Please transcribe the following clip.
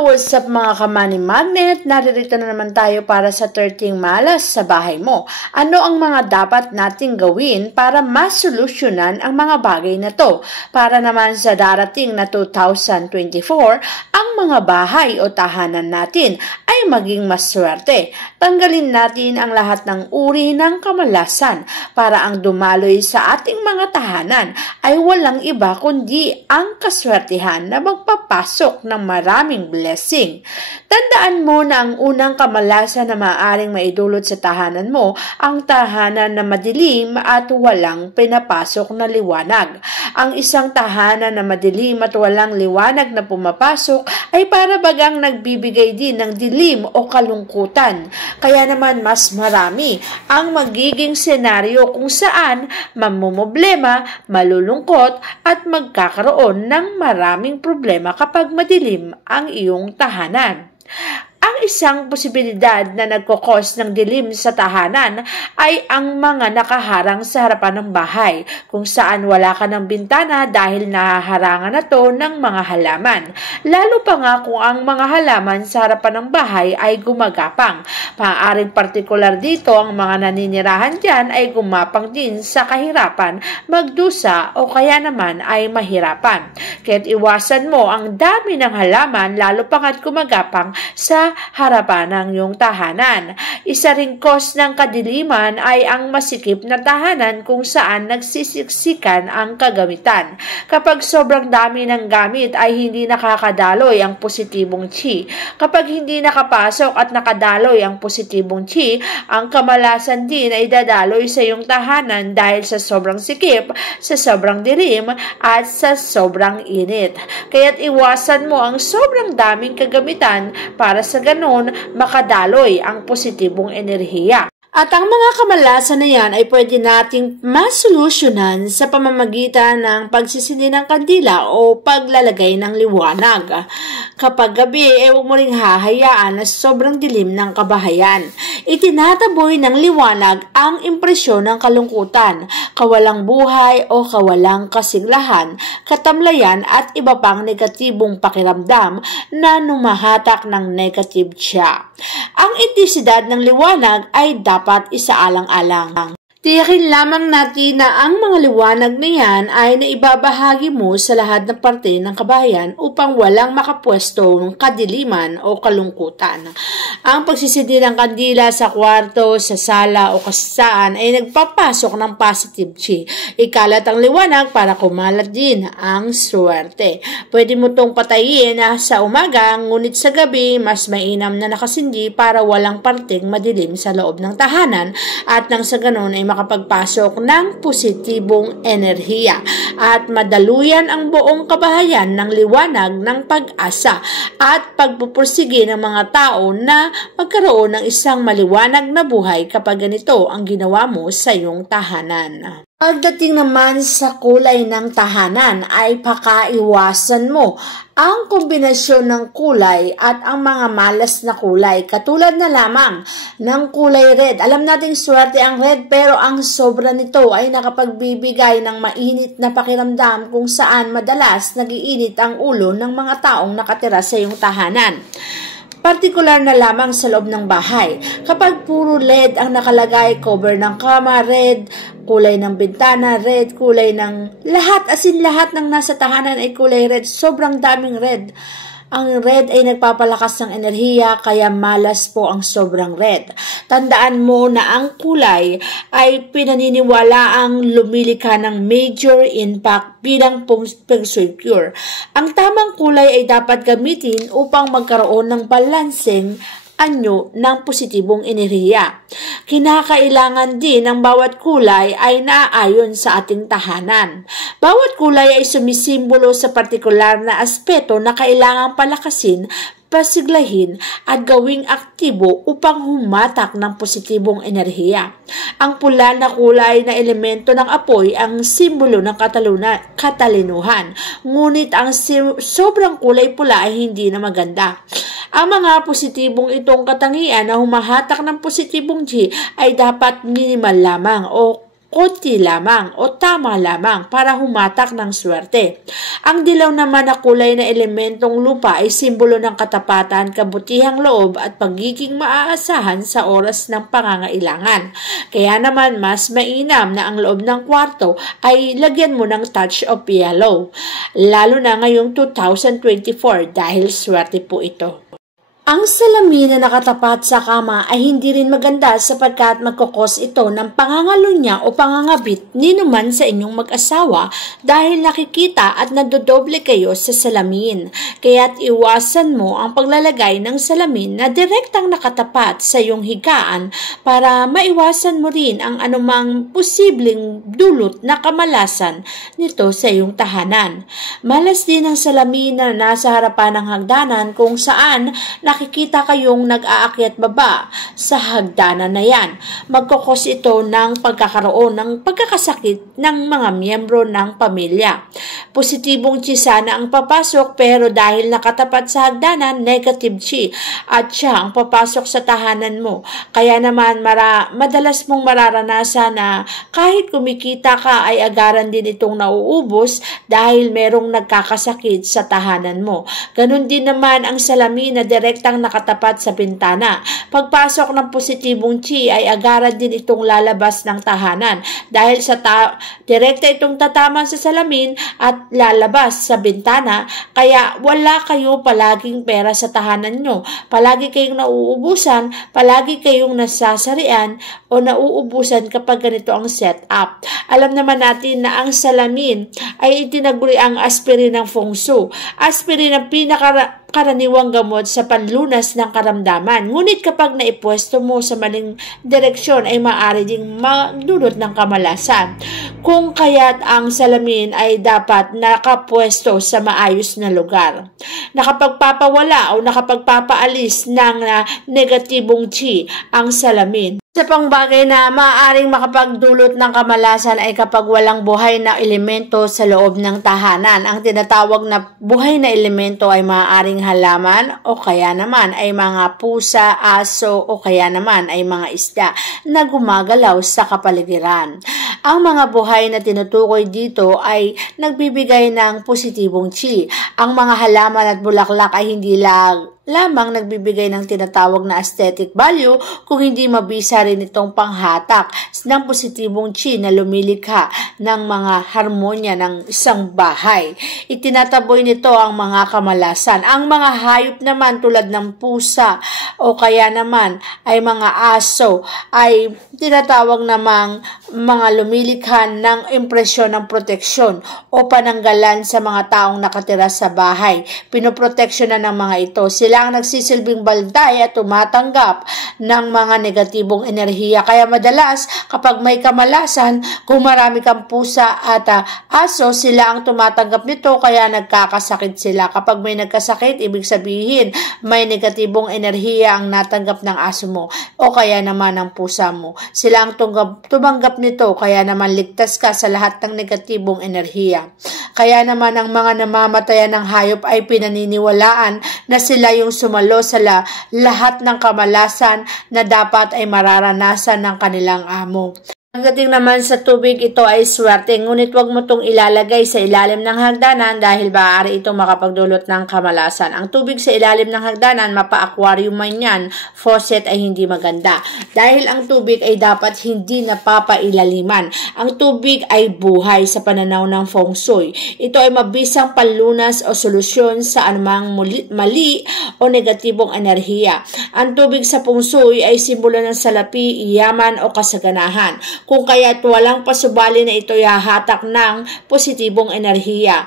Hello, what's up mga ka-money magnet? Naririto na naman tayo para sa 13 malas sa bahay mo. Ano ang mga dapat nating gawin para masolusyonan ang mga bagay na to? Para naman sa darating na 2024, ang mga bahay o tahanan natin ay maging maswerte. Tanggalin natin ang lahat ng uri ng kamalasan para ang dumaloy sa ating mga tahanan ay walang iba kundi ang kaswertihan na magpapasok ng maraming blessing. Tandaan mo na ang unang kamalasan na maaaring maidulot sa tahanan mo, ang tahanan na madilim at walang pinapasok na liwanag. Ang isang tahanan na madilim at walang liwanag na pumapasok ay para bagang nagbibigay din ng dilim o kalungkutan. Kaya naman mas marami ang magiging senaryo kung saan mamumblema, malulungkot at magkakaroon ng maraming problema kapag madilim ang iyong tahanan. Ang isang posibilidad na nagkokos ng dilim sa tahanan ay ang mga nakaharang sa harapan ng bahay, kung saan wala ka ng bintana dahil nahaharangan na to ng mga halaman. Lalo pa nga kung ang mga halaman sa harapan ng bahay ay gumagapang. Maaaring partikular dito ang mga naninirahan dyan ay gumapang din sa kahirapan, magdusa o kaya naman ay mahirapan. Kaya't iwasan mo ang dami ng halaman lalo pa nga't gumagapang sa harapan ng iyong tahanan. Isa ring cause ng kadiliman ay ang masikip na tahanan kung saan nagsisiksikan ang kagamitan. Kapag sobrang dami ng gamit ay hindi nakakadaloy ang positibong chi. Kapag hindi nakapasok at nakadaloy ang positibong chi, ang kamalasan din ay dadaloy sa iyong tahanan dahil sa sobrang sikip, sa sobrang dilim at sa sobrang init. Kaya't iwasan mo ang sobrang daming kagamitan para sa ganon makadaloy ang positibong enerhiya. At ang mga kamalasan na yan ay pwede nating masolusyonan sa pamamagitan ng pagsisindi ng kandila o paglalagay ng liwanag. Kapag gabi, huwag mo ring hahayaan na sobrang dilim ng kabahayan. Itinataboy ng liwanag ang impresyon ng kalungkutan, kawalang buhay o kawalang kasiglahan, katamlayan at iba pang negatibong pakiramdam na numahatak ng negative siya. Ang intensidad ng liwanag ay dapat isaalang-alang. Tiyakin lamang natin na ang mga liwanag na yan ay naibabahagi mo sa lahat ng parte ng kabahayan upang walang makapwestong kadiliman o kalungkutan. Ang pagsisindi ng kandila sa kwarto, sa sala o kasaan ay nagpapasok ng positive chi. Ikalat ang liwanag para kumalat din ang swerte. Pwede mo itong patayin sa umaga, ngunit sa gabi mas mainam na nakasindi para walang parteng madilim sa loob ng tahanan at nang sa ganon ay makapagpasok ng positibong enerhiya at madaluyan ang buong kabahayan ng liwanag ng pag-asa at pagpupursige ng mga tao na magkaroon ng isang maliwanag na buhay kapag ganito ang ginawa mo sa iyong tahanan. Pagdating naman sa kulay ng tahanan ay pakaiwasan mo ang kombinasyon ng kulay at ang mga malas na kulay. Katulad na lamang ng kulay red. Alam nating swerte ang red pero ang sobra nito ay nakapagbibigay ng mainit na pakiramdam kung saan madalas nagiinit ang ulo ng mga taong nakatira sa iyong tahanan. Partikular na lamang sa loob ng bahay. Kapag puro LED ang nakalagay, cover ng kama, red, kulay ng bintana, red, kulay ng lahat, as in lahat ng nasa tahanan ay kulay red, sobrang daming red. Ang red ay nagpapalakas ng enerhiya kaya malas po ang sobrang red. Tandaan mo na ang kulay ay pinaniniwala ang lumilika ng major impact bilang feng shui cure. Ang tamang kulay ay dapat gamitin upang magkaroon ng balanseng anyo ng positibong enerhiya. Kinakailangan din ng bawat kulay ay naaayon sa ating tahanan. Bawat kulay ay sumisimbolo sa partikular na aspeto na kailangang palakasin, pasiglahin at gawing aktibo upang humatak ng positibong enerhiya. Ang pula na kulay na elemento ng apoy ang simbolo ng katalinuhan. Ngunit ang sobrang kulay pula ay hindi na maganda. Ang mga positibong itong katangian na humahatak ng positibong chi ay dapat minimal lamang o konti lamang o tama lamang para humatak ng swerte. Ang dilaw naman na kulay na elementong lupa ay simbolo ng katapatan, kabutihang loob at pagiging maaasahan sa oras ng pangangailangan. Kaya naman mas mainam na ang loob ng kwarto ay lagyan mo ng touch of yellow. Lalo na ngayong 2024 dahil swerte po ito. Ang salamin na nakatapat sa kama ay hindi rin maganda sapagkat magkukos ito ng pangangalunya o pangangabit ni naman sa inyong mag-asawa dahil nakikita at nadodoble kayo sa salamin. Kaya't iwasan mo ang paglalagay ng salamin na direktang nakatapat sa iyong higaan para maiwasan mo rin ang anumang posibleng dulot na kamalasan nito sa iyong tahanan. Malas din ang salamin na nasa harapan ng hagdanan kung saan nakikita kayong nag-aakyat baba sa hagdanan na yan. Magkukos ito ng pagkakaroon ng pagkakasakit ng mga miyembro ng pamilya. Positibong chi sana ang papasok pero dahil nakatapat sa hagdanan, negative chi at siya ang papasok sa tahanan mo. Kaya naman madalas mong mararanasan na kahit kumikita ka ay agaran din itong nauubos dahil merong nagkakasakit sa tahanan mo. Ganon din naman ang salamin na direktang nakatapat sa bintana. Pagpasok ng positibong chi ay agaran din itong lalabas ng tahanan dahil sa direkta itong tatama sa salamin at lalabas sa bintana, kaya wala kayo palaging pera sa tahanan nyo. Palagi kayong nauubusan, palagi kayong nasasarian o nauubusan kapag ganito ang setup. Alam naman natin na ang salamin ay itinaguri ang aspirin ng feng shui. Aspirin ang karaniwang gamot sa panlunas ng karamdaman. Ngunit kapag naipwesto mo sa maling direksyon ay maaari ding magdulot ng kamalasan. Kung kaya't ang salamin ay dapat nakapwesto sa maayos na lugar. Nakapagpapawala o nakapagpapaalis ng negatibong chi ang salamin. Isa pang bagay na maaaring makapagdulot ng kamalasan ay kapag walang buhay na elemento sa loob ng tahanan. Ang tinatawag na buhay na elemento ay maaaring halaman o kaya naman ay mga pusa, aso o kaya naman ay mga isda na gumagalaw sa kapaligiran. Ang mga buhay na tinutukoy dito ay nagbibigay ng positibong chi. Ang mga halaman at bulaklak ay hindi lamang nagbibigay ng tinatawag na aesthetic value kung hindi mabisa rin itong panghatak ng positibong chi na lumilikha ng mga harmonya ng isang bahay. Itinataboy nito ang mga kamalasan. Ang mga hayop naman tulad ng pusa o kaya naman ay mga aso ay tinatawag namang mga lumilikha ng impresyon ng proteksyon o pananggalan sa mga taong nakatira sa bahay. Pinoproteksyonan ng mga ito. Sila ang nagsisilbing bantay at tumatanggap ng mga negatibong enerhiya. Kaya madalas kapag may kamalasan, kung marami kang pusa at aso, sila ang tumatanggap nito kaya nagkakasakit sila. Kapag may nagkasakit, ibig sabihin may negatibong enerhiya ang natanggap ng aso mo o kaya naman ng pusa mo. Sila ang tumanggap nito kaya naman ligtas ka sa lahat ng negatibong enerhiya. Kaya naman ang mga namamatayan ng hayop ay pinaniniwalaan na sila yung sumalo sa lahat ng kamalasan na dapat ay mararanasan ng kanilang amo. Pagdating naman sa tubig, ito ay swerte, ngunit wag mo itong ilalagay sa ilalim ng hagdanan dahil maaari itong makapagdulot ng kamalasan. Ang tubig sa ilalim ng hagdanan, mapa-aquarium man yan, faucet ay hindi maganda. Dahil ang tubig ay dapat hindi napapailaliman. Ang tubig ay buhay sa pananaw ng feng shui. Ito ay mabisang panlunas o solusyon sa anumang mali o negatibong enerhiya. Ang tubig sa feng shui ay simbolo ng salapi, yaman o kasaganahan. Kung kaya't walang pasubali na ito hahatak ng positibong enerhiya.